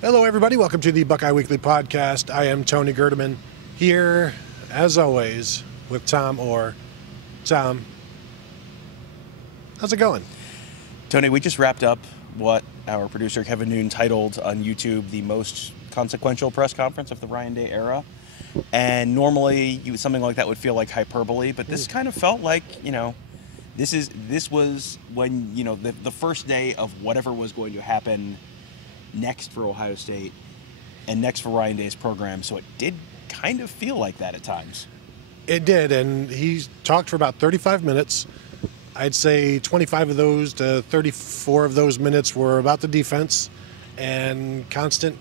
Hello, everybody. Welcome to the Buckeye Weekly Podcast. I am Tony Gerdeman, here, as always, with Tom Orr. Tom, how's it going? Tony, we just wrapped up what our producer Kevin Noon titled on YouTube the most consequential press conference of the Ryan Day era. And normally something like that would feel like hyperbole, but this kind of felt like, this was when, the first day of whatever was going to happen next for Ohio State and next for Ryan Day's program. So it did kind of feel like that at times. It did, and he talked for about 35 minutes. I'd say 25 of those to 34 of those minutes were about the defense and constant,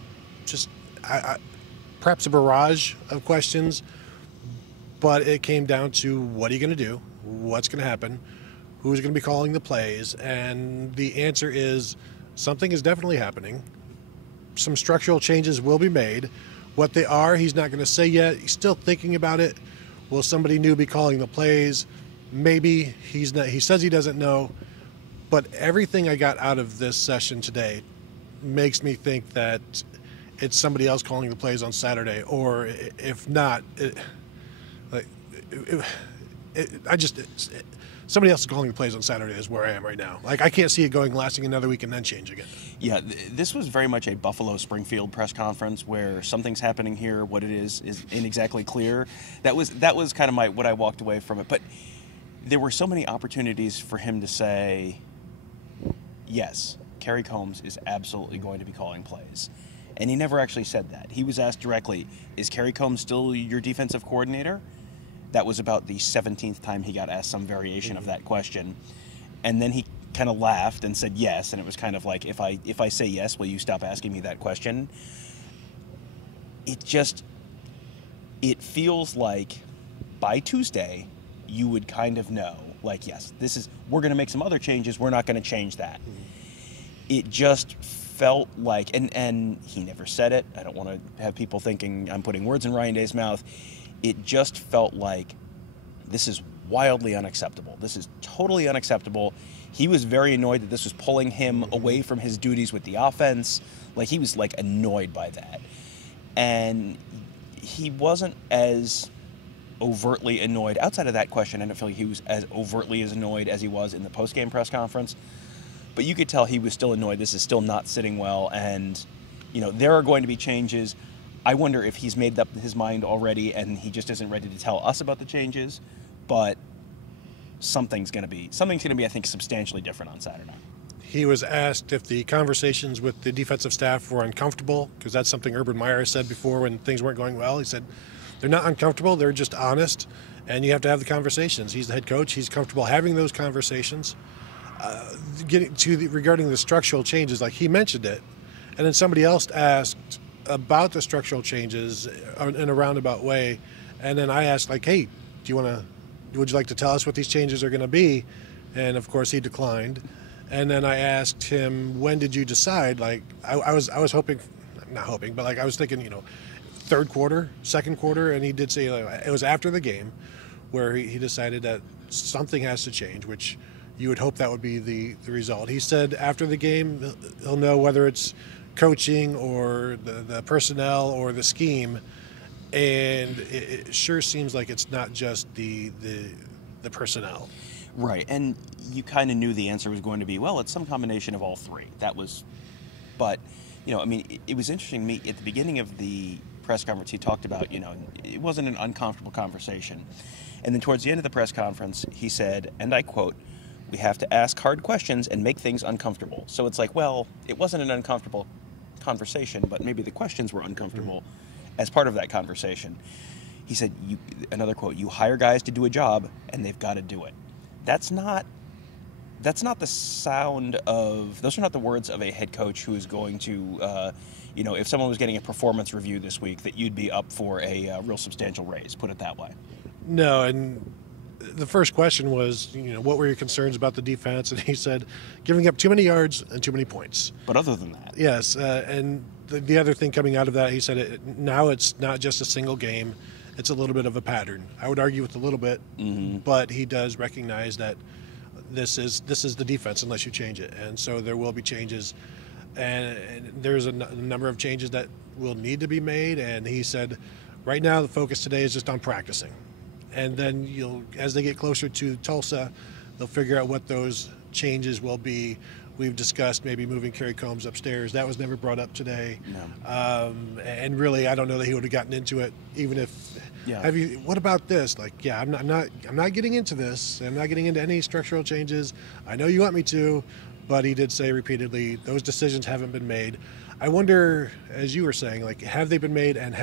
perhaps a barrage of questions. But it came down to, what are you going to do? What's going to happen? Who's going to be calling the plays? And the answer is something is definitely happening. Some structural changes will be made. What they are, he's not going to say yet. He's still thinking about it. Will somebody new be calling the plays? Maybe. He's not. He says he doesn't know. But everything I got out of this session today makes me think that it's somebody else calling the plays on Saturday, or if not, somebody else is calling the plays on Saturday is where I am right now. Like, I can't see it lasting another week and then change again. Yeah, this was very much a Buffalo-Springfield press conference where something's happening here. What it is ain't exactly clear. That was kind of what I walked away from it. But there were so many opportunities for him to say, yes, Carrie Combs is absolutely going to be calling plays. And he never actually said that. He was asked directly, is Carrie Combs still your defensive coordinator? That was about the 17th time he got asked some variation of that question. And then he kind of laughed and said yes, and it was kind of like, if I say yes, will you stop asking me that question? It feels like by Tuesday you would kind of know, like, yes, we're going to make some other changes, we're not going to change that. It just felt like, and he never said it, I don't want to have people thinking I'm putting words in Ryan Day's mouth. It just felt like this is wildly unacceptable. This is totally unacceptable. He was very annoyed that this was pulling him away from his duties with the offense. Like, he was, annoyed by that. And he wasn't as overtly annoyed. Outside of that question, I don't feel like he was as overtly as annoyed as he was in the post-game press conference. But you could tell he was still annoyed. This is still not sitting well. And, there are going to be changes. I wonder if he's made up his mind already and he just isn't ready to tell us about the changes, but something's going to be, I think, substantially different on Saturday. He was asked if the conversations with the defensive staff were uncomfortable, because that's something Urban Meyer said before when things weren't going well. He said they're not uncomfortable, they're just honest, and you have to have the conversations. He's the head coach. He's comfortable having those conversations. Regarding the structural changes, like, he mentioned it, and then somebody else asked about the structural changes in a roundabout way, and then I asked, hey, would you like to tell us what these changes are going to be? And of course he declined. And then I asked him, when did you decide? I was hoping, not hoping, but I was thinking, third quarter, second quarter, and he did say it was after the game where he decided that something has to change, which you would hope that would be the result. He said after the game he'll know whether it's coaching or the personnel or the scheme, and it sure seems like it's not just the personnel. Right, and you kind of knew the answer was going to be, well, it's some combination of all three. But it was interesting to me at the beginning of the press conference. He talked about, it wasn't an uncomfortable conversation, and then towards the end of the press conference he said, and I quote, "We have to ask hard questions and make things uncomfortable." So it's like, well, it wasn't an uncomfortable conversation, but maybe the questions were uncomfortable as part of that conversation. He said, another quote, "You hire guys to do a job and they've got to do it." That's not the sound of, those are not the words of a head coach who is going to, if someone was getting a performance review this week, that you'd be up for a real substantial raise, put it that way. No, and the first question was, what were your concerns about the defense? And he said, giving up too many yards and too many points. But other than that. Yes, and the other thing coming out of that, he said, now it's not just a single game. It's a little bit of a pattern. I would argue with a little bit, but he does recognize that this is the defense unless you change it. And so there will be changes. and there's a number of changes that will need to be made. And he said, right now the focus today is just on practicing, and then as they get closer to Tulsa, they'll figure out what those changes will be. We've discussed maybe moving Carrie Combs upstairs. That was never brought up today. No. And really, I don't know that he would have gotten into it, even if. Yeah. What about this? Like, yeah, I'm not getting into this. I'm not getting into any structural changes. I know you want me to, but he did say repeatedly those decisions haven't been made. I wonder, as you were saying, like, have they been made, and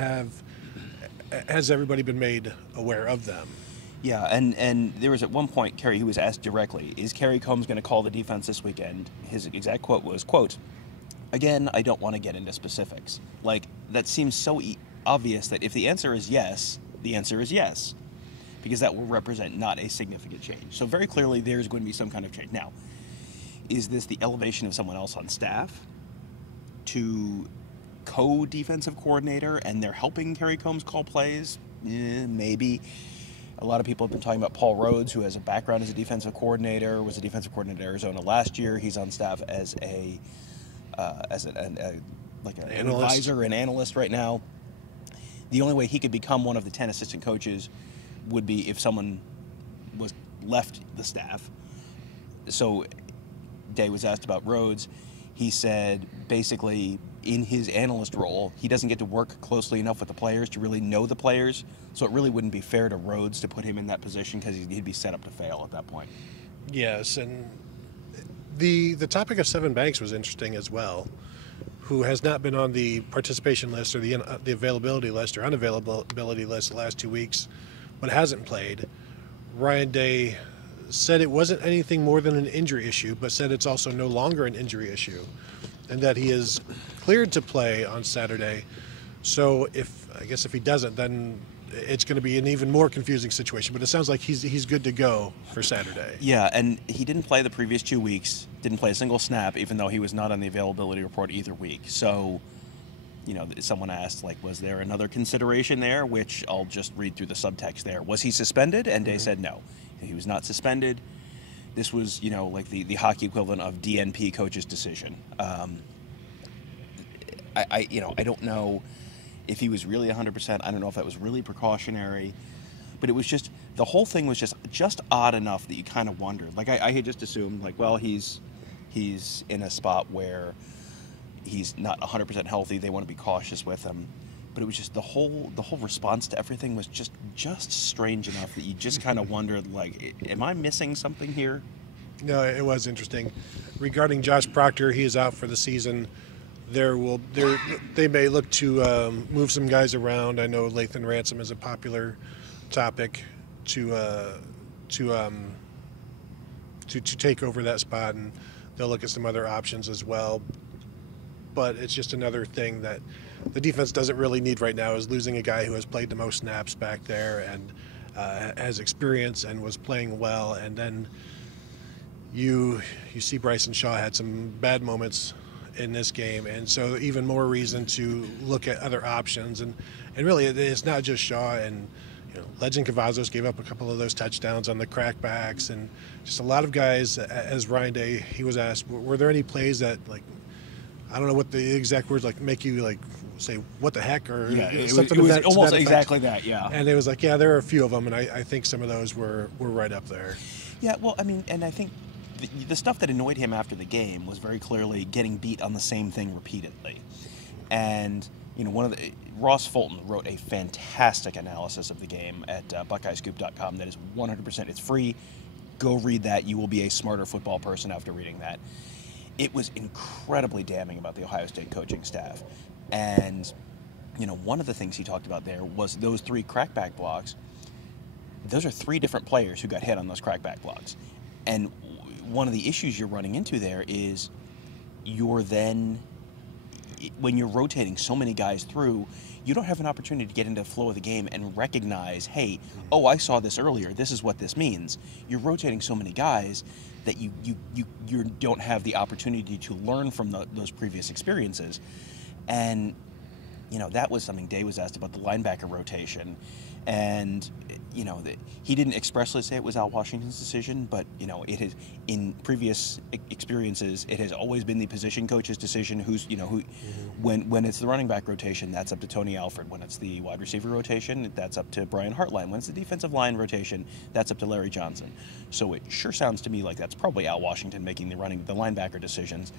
has everybody been made aware of them? Yeah, and there was at one point, Carrie, he was asked directly, is Carrie Combs going to call the defense this weekend? His exact quote was, quote, again, I don't want to get into specifics. Like, that seems so obvious that if the answer is yes, the answer is yes, because that will represent not a significant change. So very clearly there's going to be some kind of change. Now, is this the elevation of someone else on staff to co-defensive coordinator and they're helping Carrie Combs call plays? Maybe. A lot of people have been talking about Paul Rhodes, who has a background as a defensive coordinator, was a defensive coordinator at Arizona last year. He's on staff as an advisor, an analyst right now. The only way he could become one of the 10 assistant coaches would be if someone was left the staff. So Day was asked about Rhodes. He said basically in his analyst role, he doesn't get to work closely enough with the players to really know the players. So it really wouldn't be fair to Rhodes to put him in that position because he'd be set up to fail at that point. Yes, and the topic of Seven Banks was interesting as well, who has not been on the participation list or the availability list or unavailability list the last 2 weeks, but hasn't played. Ryan Day said it wasn't anything more than an injury issue, but said it's also no longer an injury issue, and that he is cleared to play on Saturday. So if he doesn't, then it's going to be an even more confusing situation. But it sounds like he's good to go for Saturday. Yeah, and he didn't play the previous 2 weeks, didn't play a single snap, even though he was not on the availability report either week. So, someone asked, like, was there another consideration there? Which I'll just read through the subtext there. Was he suspended? And Day said no. He was not suspended. This was, like the hockey equivalent of DNP coach's decision. I don't know if he was really 100%. I don't know if that was really precautionary. But it was just, the whole thing was just odd enough that you kind of wondered. Like, I had just assumed, like, well, he's in a spot where he's not 100% healthy. They want to be cautious with him. But it was just the whole response to everything was just strange enough that you just kind of wondered, like, am I missing something here? No, it was interesting. Regarding Josh Proctor, he is out for the season. They may look to move some guys around. I know Lathan Ransom is a popular topic to take over that spot, and they'll look at some other options as well. But it's just another thing that the defense doesn't really need right now, is losing a guy who has played the most snaps back there and has experience and was playing well. And then you see Bryson Shaw had some bad moments in this game, and so even more reason to look at other options. And really, it's not just Shaw. And Legend Cavazos gave up a couple of those touchdowns on the crackbacks, and just a lot of guys. As Ryan Day, he was asked, were there any plays that, like, I don't know what the exact words, like, make you, like, say what the heck, or something. It was almost exactly that, yeah. And it was like, yeah, there are a few of them, and I think some of those were right up there. Yeah, well, I mean, and I think the stuff that annoyed him after the game was very clearly getting beat on the same thing repeatedly. And Ross Fulton wrote a fantastic analysis of the game at BuckeyeScoop.com. That is 100%. It's free. Go read that. You will be a smarter football person after reading that. It was incredibly damning about the Ohio State coaching staff. And, one of the things he talked about there was those 3 crackback blocks. Those are 3 different players who got hit on those crackback blocks. And one of the issues you're running into there is when you're rotating so many guys through, you don't have an opportunity to get into the flow of the game and recognize, hey, I saw this earlier. This is what this means. You're rotating so many guys that you don't have the opportunity to learn from those previous experiences. And, that was something Day was asked about, the linebacker rotation. And, he didn't expressly say it was Al Washington's decision, but it has, in previous experiences, it has always been the position coach's decision. When it's the running back rotation, that's up to Tony Alford. When it's the wide receiver rotation, that's up to Brian Hartline. When it's the defensive line rotation, that's up to Larry Johnson. So it sure sounds to me like that's probably Al Washington making the linebacker decisions.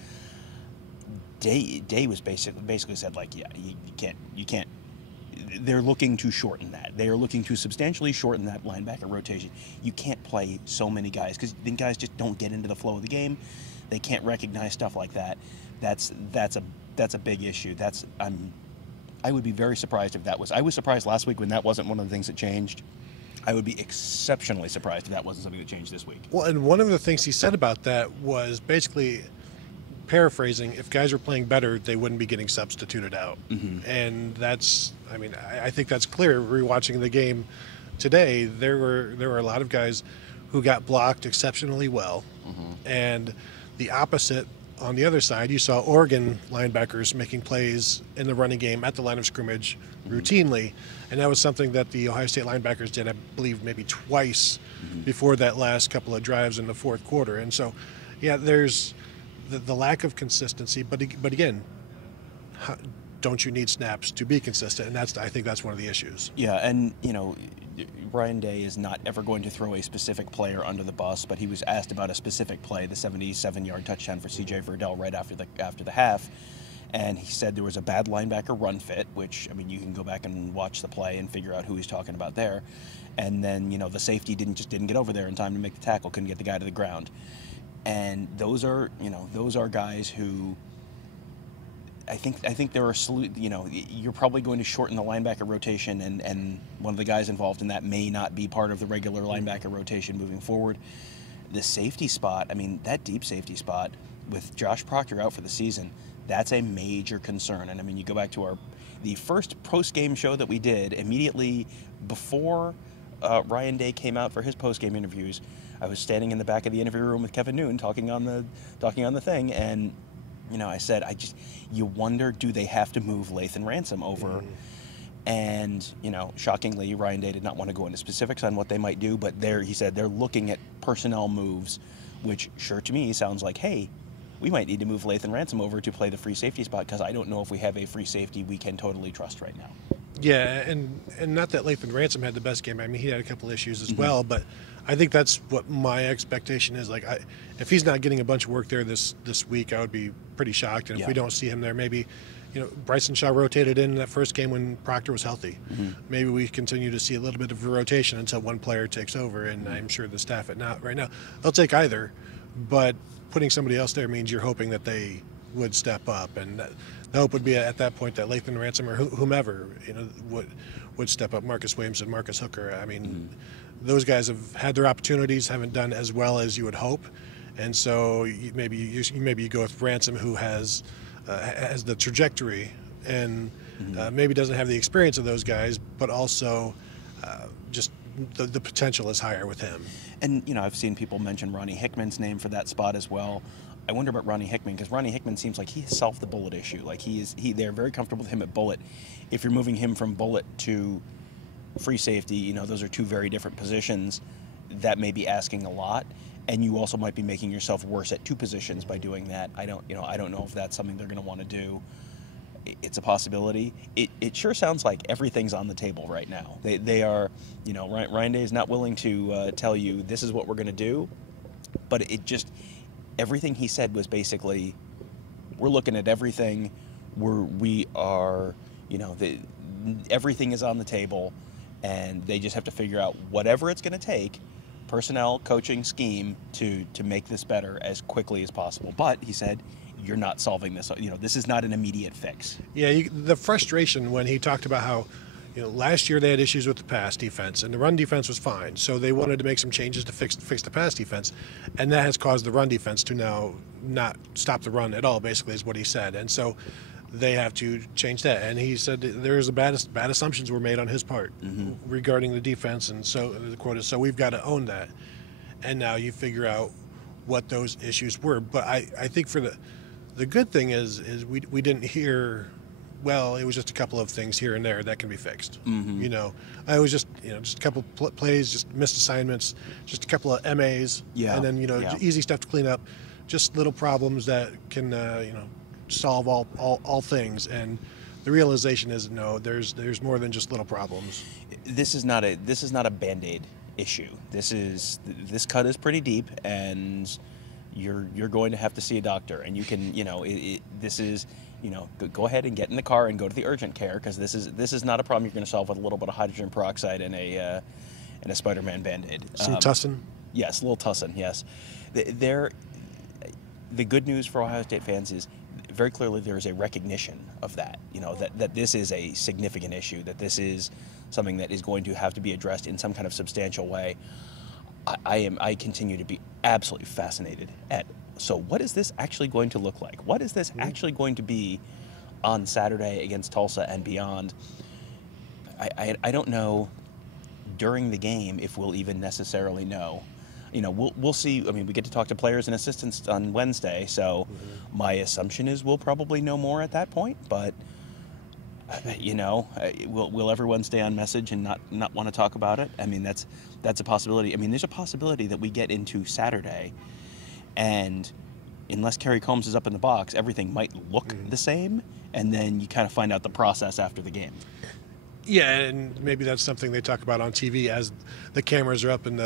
Day was basically said, like, yeah, you can't. They're looking to shorten that. They are looking to substantially shorten that linebacker rotation. You can't play so many guys because then guys just don't get into the flow of the game. They can't recognize stuff like that. That's a big issue. I would be very surprised if that was. I was surprised last week when that wasn't one of the things that changed. I would be exceptionally surprised if that wasn't something that changed this week. Well, and one of the things he said about that was basically, paraphrasing, if guys were playing better, they wouldn't be getting substituted out. Mm-hmm. And I think that's clear. Rewatching the game today, there were a lot of guys who got blocked exceptionally well. Mm-hmm. And the opposite, on the other side, you saw Oregon linebackers making plays in the running game at the line of scrimmage routinely. And that was something that the Ohio State linebackers did, I believe, maybe twice before that last couple of drives in the fourth quarter. And so, yeah, there's the lack of consistency, but again, don't you need snaps to be consistent? And I think that's one of the issues. Yeah, and Ryan Day is not ever going to throw a specific player under the bus, but he was asked about a specific play, the 77-yard touchdown for C.J. Verdell right after the half, and he said there was a bad linebacker run fit, which, I mean, you can go back and watch the play and figure out who he's talking about there, and then the safety didn't get over there in time to make the tackle, couldn't get the guy to the ground. And those are guys who I think there are you're probably going to shorten the linebacker rotation, and one of the guys involved in that may not be part of the regular linebacker rotation moving forward. The safety spot, I mean, that deep safety spot with Josh Proctor out for the season, that's a major concern. And I mean, you go back to the first post-game show that we did immediately before Ryan Day came out for his post-game interviews. I was standing in the back of the interview room with Kevin Noon talking on the thing, and I said, you wonder, do they have to move Lathan Ransom over? And shockingly, Ryan Day did not want to go into specifics on what they might do, but he said they're looking at personnel moves, which sure to me sounds like, hey, we might need to move Lathan Ransom over to play the free safety spot, because I don't know if we have a free safety we can totally trust right now. Yeah, and not that Lathan Ransom had the best game. I mean, he had a couple issues as well, but I think that's what my expectation is. Like, if he's not getting a bunch of work there this week, I would be pretty shocked. And if we don't see him there, maybe, Bryson Shaw rotated in that first game when Proctor was healthy. Maybe we continue to see a little bit of a rotation until one player takes over, and I'm sure the staff right now, they'll take either, but putting somebody else there means you're hoping that they would step up, and the hope would be at that point that Lathan Ransom or whomever would step up. Marcus Williamson, Marcus Hooker. I mean, those guys have had their opportunities, haven't done as well as you would hope, and so maybe you go with Ransom, who has the trajectory and maybe doesn't have the experience of those guys, but also just the potential is higher with him. And I've seen people mention Ronnie Hickman's name for that spot as well. I wonder about Ronnie Hickman, because Ronnie Hickman seems like he has solved the bullet issue. Like they're very comfortable with him at bullet. If you're moving him from bullet to free safety, those are two very different positions. That may be asking a lot, and you also might be making yourself worse at two positions by doing that. I don't know if that's something they're going to want to do. It's a possibility. It sure sounds like everything's on the table right now. They are, Ryan Day is not willing to tell you this is what we're going to do, but everything he said was basically, we're looking at everything. Everything is on the table, and they just have to figure out whatever it's going to take, personnel, coaching, scheme, to make this better as quickly as possible. But he said, you're not solving this. This is not an immediate fix. Yeah, the frustration when he talked about how, last year they had issues with the pass defense, and the run defense was fine. So they wanted to make some changes to fix the pass defense, and that has caused the run defense to now not stop the run at all, basically, is what he said. And so they have to change that. And he said there's bad assumptions were made on his part regarding the defense, and so the quote is, so we've got to own that. And now you figure out what those issues were. But I think for the good thing is we didn't hear well, it was just a couple of things here and there that can be fixed. Mm-hmm. You know, I was just just a couple plays, just missed assignments, just a couple of MAs, and then easy stuff to clean up, just little problems that can solve all things. And the realization is no, there's more than just little problems. This is not a Band-Aid issue. This cut is pretty deep, and you're going to have to see a doctor. And you can this is. Go ahead and get in the car and go to the urgent care, because this is not a problem you're going to solve with a little bit of hydrogen peroxide and a Spider-Man Band-Aid. Some tussin? Yes, a little tussin, yes. The good news for Ohio State fans is very clearly there is a recognition of that, that this is a significant issue, that this is something that is going to have to be addressed in some kind of substantial way. I continue to be absolutely fascinated at, so what is this actually going to look like? What is this actually going to be on Saturday against Tulsa and beyond? I don't know during the game if we'll even necessarily know. We'll see. I mean, we get to talk to players and assistants on Wednesday, so my assumption is we'll probably know more at that point. But will everyone stay on message and not want to talk about it? I mean, that's a possibility. I mean, there's a possibility that we get into Saturday, and unless Carrie Combs is up in the box, everything might look the same, and then you kind of find out the process after the game. Yeah, and maybe that's something they talk about on TV as the cameras are up and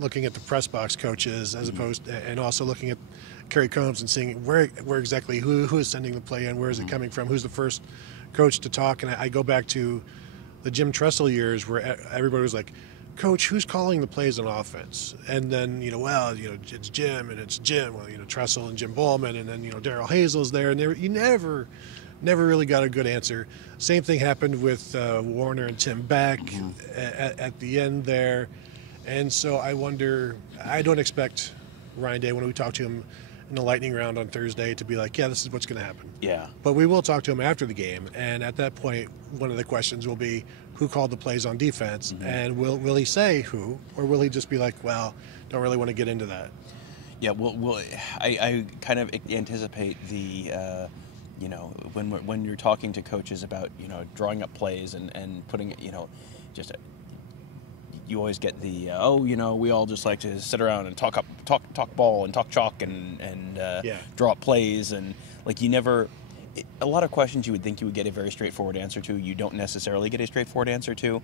looking at the press box coaches, as opposed and also looking at Carrie Combs and seeing where exactly who is sending the play in, where is it coming from, who's the first coach to talk. And I go back to the Jim Tressel years where everybody was like, Coach, who's calling the plays on offense? And then, it's Jim and it's Jim. Well, Tressel and Jim Bowman, and then, Darryl Hazel's there. And you never really got a good answer. Same thing happened with Warner and Tim Beck at the end there. And so I wonder, I don't expect Ryan Day, when we talk to him in the lightning round on Thursday, to be like, yeah, this is what's going to happen. Yeah. But we will talk to him after the game. And at that point, one of the questions will be, who called the plays on defense, and will he say who, or will he just be like, well, don't really want to get into that? Yeah, I kind of anticipate the, when you're talking to coaches about, drawing up plays and putting, just you always get the, we all just like to sit around and talk ball and talk chalk and draw up plays, and like a lot of questions you would think you would get a very straightforward answer to, you don't necessarily get a straightforward answer to.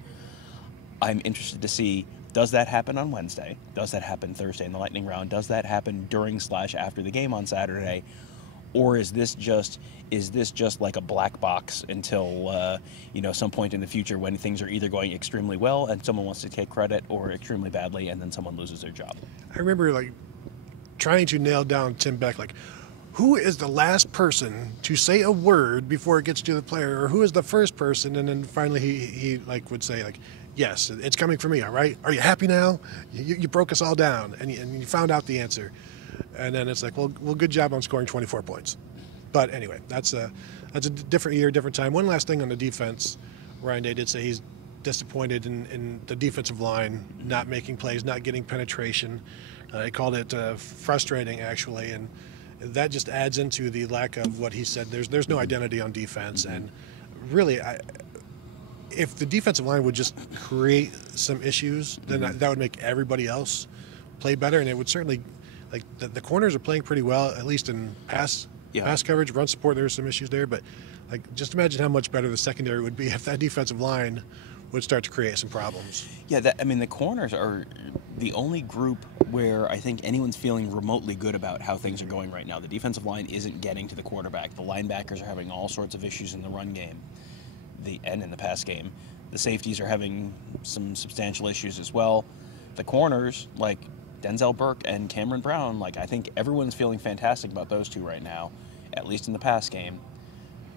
I'm interested to see, does that happen on Wednesday? Does that happen Thursday in the lightning round? Does that happen during/after the game on Saturday? Or is this just like a black box until some point in the future when things are either going extremely well and someone wants to take credit, or extremely badly and then someone loses their job? I remember trying to nail down Tim Beck, who is the last person to say a word before it gets to the player, or who is the first person? And then finally he would say, yes, it's coming from me, all right? Are you happy now? You broke us all down, and you found out the answer. And then it's like, well, good job on scoring 24 points. But anyway, that's a different year, different time. One last thing on the defense. Ryan Day did say he's disappointed in the defensive line not making plays, not getting penetration. He called it frustrating, actually, and that just adds into the lack of what he said. There's no identity on defense, and really, if the defensive line would just create some issues, then that would make everybody else play better, and it would certainly, the corners are playing pretty well, at least in pass coverage, run support. There's some issues there, but just imagine how much better the secondary would be if that defensive line would start to create some problems. Yeah, the corners are the only group where I think anyone's feeling remotely good about how things are going right now. The defensive line isn't getting to the quarterback. The linebackers are having all sorts of issues in the run game, and in the pass game. The safeties are having some substantial issues as well. The corners, like Denzel Burke and Cameron Brown, I think everyone's feeling fantastic about those two right now, at least in the pass game.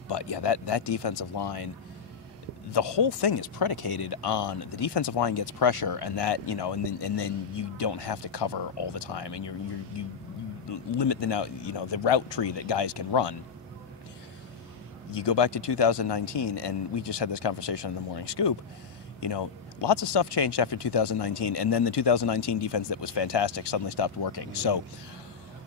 But yeah, that defensive line, the whole thing is predicated on the defensive line gets pressure, and that and then you don't have to cover all the time, and you limit the route tree that guys can run. You go back to 2019, and we just had this conversation on the Morning Scoop. Lots of stuff changed after 2019, and then the 2019 defense that was fantastic suddenly stopped working. So,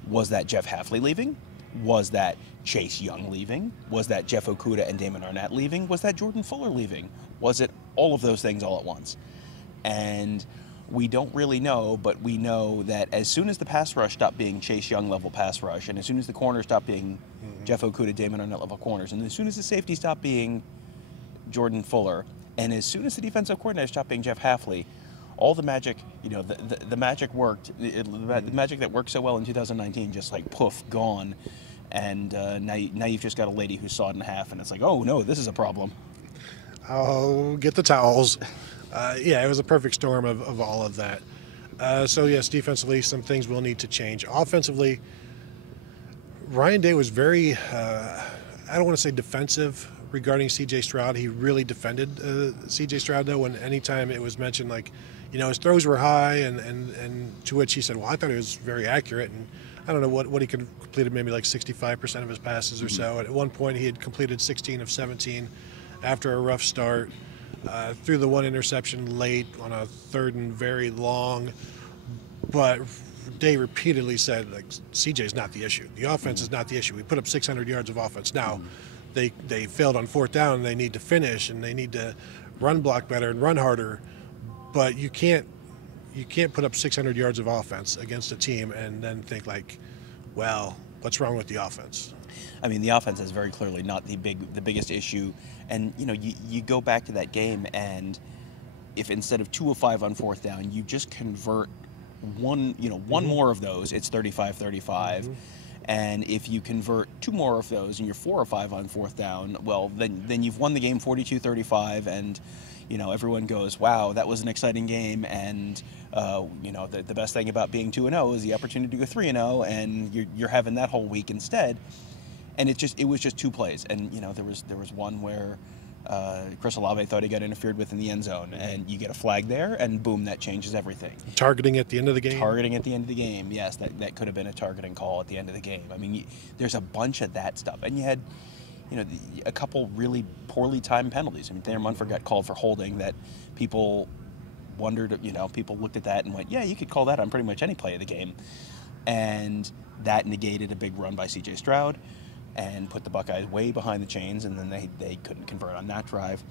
was that Jeff Hafley leaving? Was that Chase Young leaving? Was that Jeff Okudah and Damon Arnett leaving? Was that Jordan Fuller leaving? Was it all of those things all at once? And we don't really know, but we know that as soon as the pass rush stopped being Chase Young level pass rush, and as soon as the corners stopped being Jeff Okudah, Damon Arnett level corners, and as soon as the safety stopped being Jordan Fuller, and as soon as the defensive coordinator stopped being Jeff Hafley, all the magic, the magic worked. The magic that worked so well in 2019 just like poof, gone. And now you've just got a lady who's sawed in half, and it's like, oh no, this is a problem. Oh, get the towels. Yeah, it was a perfect storm of all of that. So yes, defensively, some things will need to change. Offensively, Ryan Day was very, I don't want to say defensive regarding C.J. Stroud. He really defended C.J. Stroud, though, when anytime it was mentioned, like, his throws were high, and to which he said, well, I thought he was very accurate, and I don't know what he completed, maybe like 65% of his passes or so. At one point, he had completed 16 of 17 after a rough start. Threw the one interception late on a third and very long, but Day repeatedly said, like, CJ's not the issue. The offense is not the issue. We put up 600 yards of offense. Now, they failed on fourth down, and they need to finish, and they need to run block better and run harder, but you can't put up 600 yards of offense against a team and then think like, well, what's wrong with the offense? I mean, the offense is very clearly not the biggest issue. And, you go back to that game, and if instead of 2 of 5 on fourth down, you just convert one more of those, it's 35-35. And if you convert 2 more of those and you're 4 or 5 on fourth down, well, then you've won the game 42-35, and everyone goes, wow, that was an exciting game, and the best thing about being 2-0 is the opportunity to go 3-0, and you're having that whole week instead. And it was just 2 plays, and there was one where Chris Olave thought he got interfered with in the end zone, and you get a flag there, and boom, that changes everything. Targeting at the end of the game? Targeting at the end of the game, yes, that could have been a targeting call at the end of the game. I mean, there's a bunch of that stuff, and you had a couple really poorly timed penalties. I mean, Thayer Munford got called for holding that people wondered, people looked at that and went, yeah, you could call that on pretty much any play of the game. And that negated a big run by C.J. Stroud and put the Buckeyes way behind the chains, and then they couldn't convert on that drive.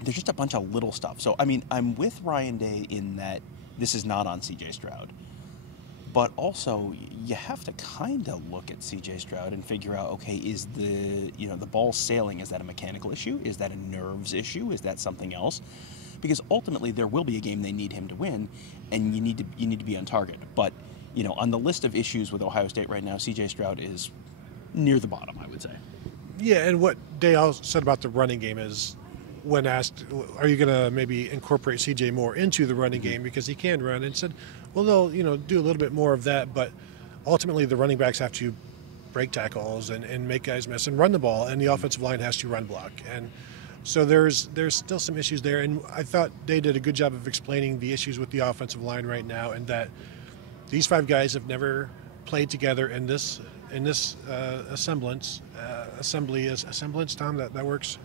There's just a bunch of little stuff. So, I mean, I'm with Ryan Day in that this is not on C.J. Stroud. But also, you have to kind of look at C.J. Stroud and figure out, okay, is the ball sailing, is that a mechanical issue? Is that a nerves issue? Is that something else? Because ultimately, there will be a game they need him to win, and you need to be on target. But, on the list of issues with Ohio State right now, C.J. Stroud is near the bottom, I would say. Yeah, and what Day also said about the running game is, when asked, are you going to maybe incorporate CJ more into the running game because he can run, and said, well, they'll do a little bit more of that, but ultimately the running backs have to break tackles and make guys miss and run the ball, and the offensive line has to run block. And so there's still some issues there, and I thought Day did a good job of explaining the issues with the offensive line right now, and that these 5 guys have never played together in this semblance, Tom, that works?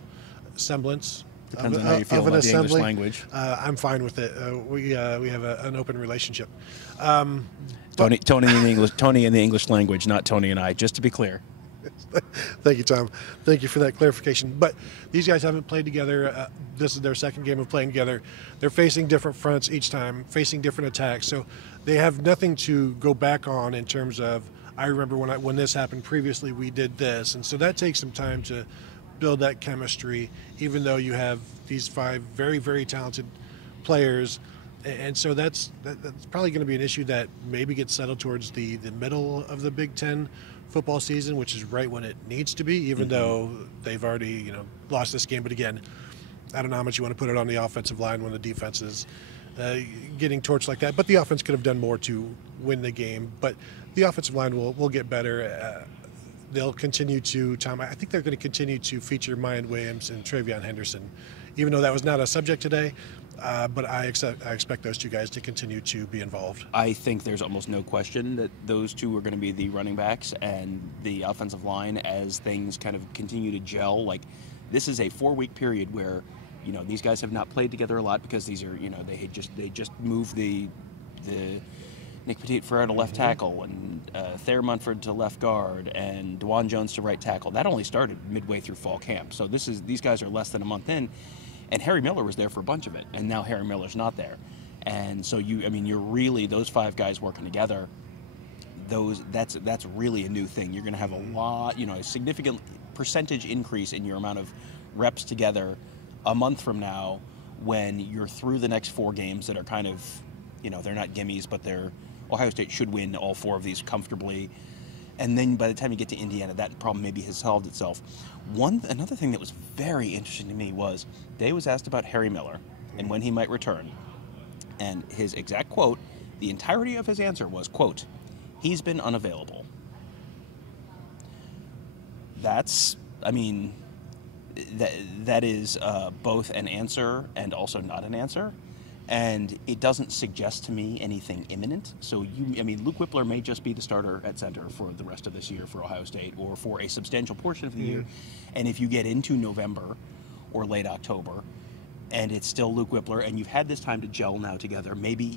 Semblance. Depends on how you feel about the English language. I'm fine with it. We have an open relationship. Tony in the English language, not Tony and I, just to be clear. Thank you, Tom. Thank you for that clarification. But these guys haven't played together. This is their second game of playing together. They're facing different fronts each time, facing different attacks. So they have nothing to go back on in terms of, I remember when this happened previously, we did this. And so that takes some time to build that chemistry, even though you have these 5 very, very talented players. And so that's probably going to be an issue that maybe gets settled towards the middle of the Big Ten football season, which is right when it needs to be, even though they've already lost this game. But again, I don't know how much you want to put it on the offensive line when the defense is getting torched like that. But the offense could have done more to win the game. But the offensive line will get better. They'll continue to, Tom, I think they're going to continue to feature Mayan Williams and Travion Henderson, even though that was not a subject today. But I expect those 2 guys to continue to be involved. I think there's almost no question that those 2 are going to be the running backs and the offensive line as things kind of continue to gel. Like, this is a 4-week period where, these guys have not played together a lot because these are, they just moved the Nick Petit-Frere to left tackle, and Thayer Munford to left guard, and DeJuan Jones to right tackle. That only started midway through fall camp. So these guys are less than a month in, and Harry Miller was there for a bunch of it, and now Harry Miller's not there. And so you're really, those 5 guys working together, that's really a new thing. You're going to have a lot, a significant percentage increase in your amount of reps together a month from now when you're through the next 4 games that are kind of, they're not gimmies, but Ohio State should win all 4 of these comfortably. And then by the time you get to Indiana, that problem maybe has solved itself. Another thing that was very interesting to me was Day was asked about Harry Miller and when he might return. And his exact quote, the entirety of his answer was, quote, "He's been unavailable." That is both an answer and also not an answer. And it doesn't suggest to me anything imminent. So, Luke Whippler may just be the starter at center for the rest of this year for Ohio State or for a substantial portion of the year. And if you get into November or late October and it's still Luke Whippler and you've had this time to gel now together, maybe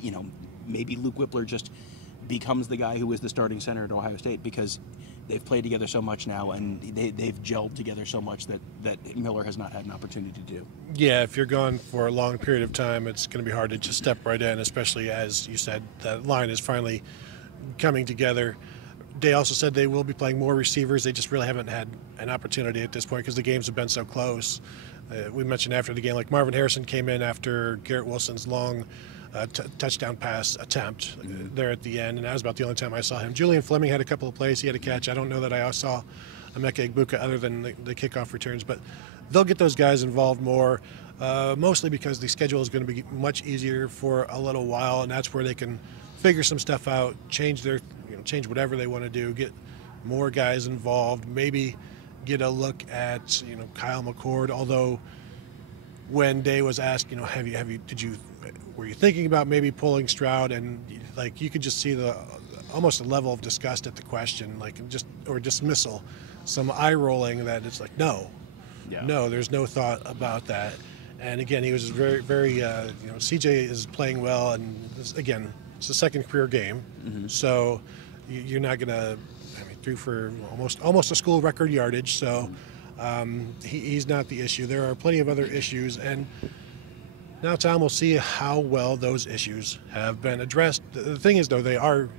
Luke Whippler just becomes the guy who is the starting center at Ohio State because they've played together so much now and they've gelled together so much that Miller has not had an opportunity to do. Yeah, if you're gone for a long period of time, it's going to be hard to just step right in, especially as you said, that line is finally coming together. They also said they will be playing more receivers. They just really haven't had an opportunity at this point because the games have been so close. We mentioned after the game, like Marvin Harrison came in after Garrett Wilson's long touchdown pass attempt there at the end, and that was about the only time I saw him. Julian Fleming had a couple of plays. He had a catch. I don't know that I saw Emeka Egbuka other than the kickoff returns, but they'll get those guys involved more, mostly because the schedule is going to be much easier for a little while, and that's where they can figure some stuff out, change whatever they want to do, get more guys involved, maybe get a look at Kyle McCord. Although when Day was asked, were you thinking about maybe pulling Stroud, and like you could just see almost a level of disgust at the question, or dismissal, some eye rolling that it's like no, there's no thought about that. And again, he was very, very, CJ is playing well, and again, it's the second career game, so you're not gonna. Threw for almost a school record yardage, so he's not the issue. There are plenty of other issues, and now Tom will see how well those issues have been addressed. The thing is, though, they are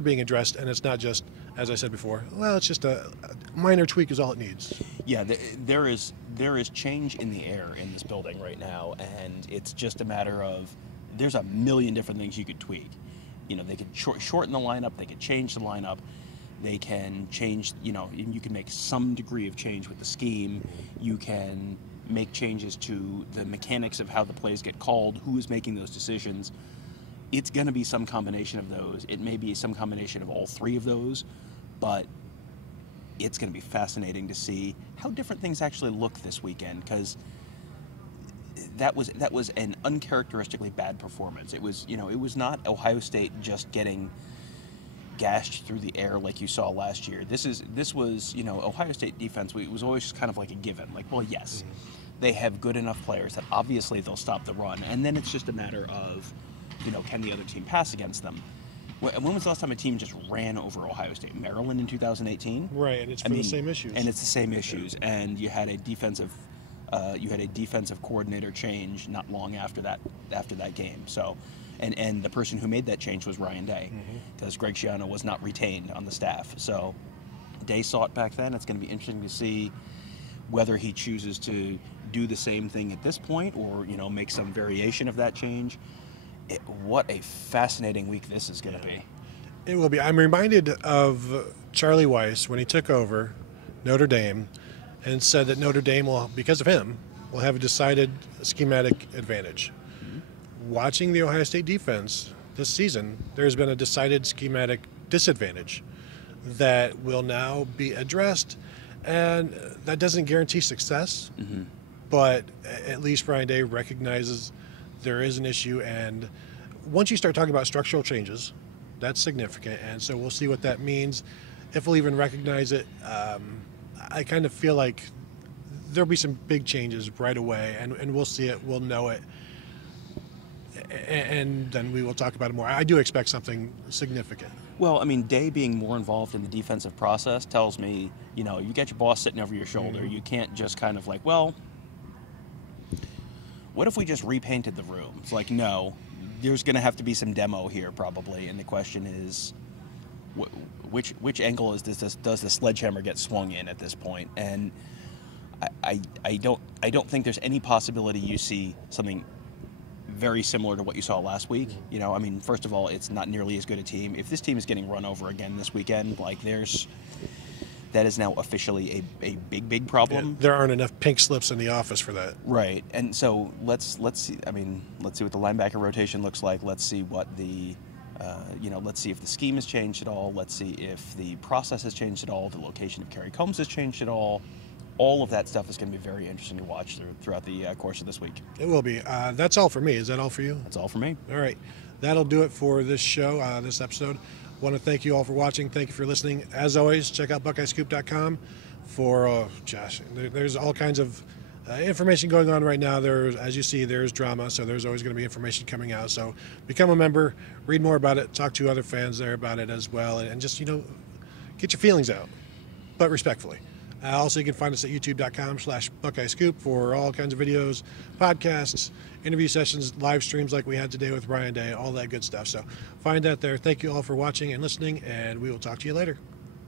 being addressed, and it's not just, as I said before, well, it's just a minor tweak is all it needs. Yeah, there is change in the air in this building right now, and it's just a matter of there's a million different things you could tweak. They could shorten the lineup, they could change the lineup. They can change, you can make some degree of change with the scheme. You can make changes to the mechanics of how the plays get called, who is making those decisions. It's going to be some combination of those. It may be some combination of all 3 of those, but it's going to be fascinating to see how different things actually look this weekend, because that was an uncharacteristically bad performance. It was, it was not Ohio State just getting gashed through the air like you saw last year. This was Ohio State defense. It was always just kind of like a given. Like, well, yes, they have good enough players that obviously they'll stop the run, and then it's just a matter of, can the other team pass against them? When was the last time a team just ran over Ohio State? Maryland in 2018. Right, and it's the same issues. And it's the same issues, and you had a defensive coordinator change not long after that game. So. And the person who made that change was Ryan Day, because Greg Schiano was not retained on the staff. So Day saw it back then. It's going to be interesting to see whether he chooses to do the same thing at this point or, make some variation of that change. What a fascinating week this is going to be. It will be. I'm reminded of Charlie Weiss when he took over Notre Dame and said that Notre Dame will, because of him, will have a decided schematic advantage. Watching the Ohio State defense this season, there's been a decided schematic disadvantage that will now be addressed, and that doesn't guarantee success, but at least Ryan Day recognizes there is an issue, and once you start talking about structural changes, that's significant, and so we'll see what that means, if we'll even recognize it. I kind of feel like there'll be some big changes right away, and we'll see it, we'll know it. and then we will talk about it more. I do expect something significant. Well, I mean, Day being more involved in the defensive process tells me, you got your boss sitting over your shoulder. You can't just kind of like, well, what if we just repainted the room? It's like, no, there's going to have to be some demo here probably, and the question is, which angle does the sledgehammer get swung in at this point? And I don't think there's any possibility you see something very similar to what you saw last week. I mean, first of all, it's not nearly as good a team. If this team is getting run over again this weekend, that is now officially a big problem. Yeah, there aren't enough pink slips in the office for that. Right. And so let's see. I mean, let's see what the linebacker rotation looks like. Let's see what let's see if the scheme has changed at all. Let's see if the process has changed at all. The location of Carrie Combs has changed at all. All of that stuff is going to be very interesting to watch throughout the course of this week. It will be. That's all for me. Is that all for you? That's all for me. All right. That'll do it for this show, this episode. Want to thank you all for watching. Thank you for listening. As always, check out BuckeyeScoop.com for, there's all kinds of information going on right now. As you see, there's drama, so there's always going to be information coming out. So become a member, read more about it, talk to other fans there about it as well, and just, get your feelings out, but respectfully. Also, you can find us at youtube.com/BuckeyeScoop for all kinds of videos, podcasts, interview sessions, live streams like we had today with Ryan Day, all that good stuff. So find that there. Thank you all for watching and listening, and we will talk to you later.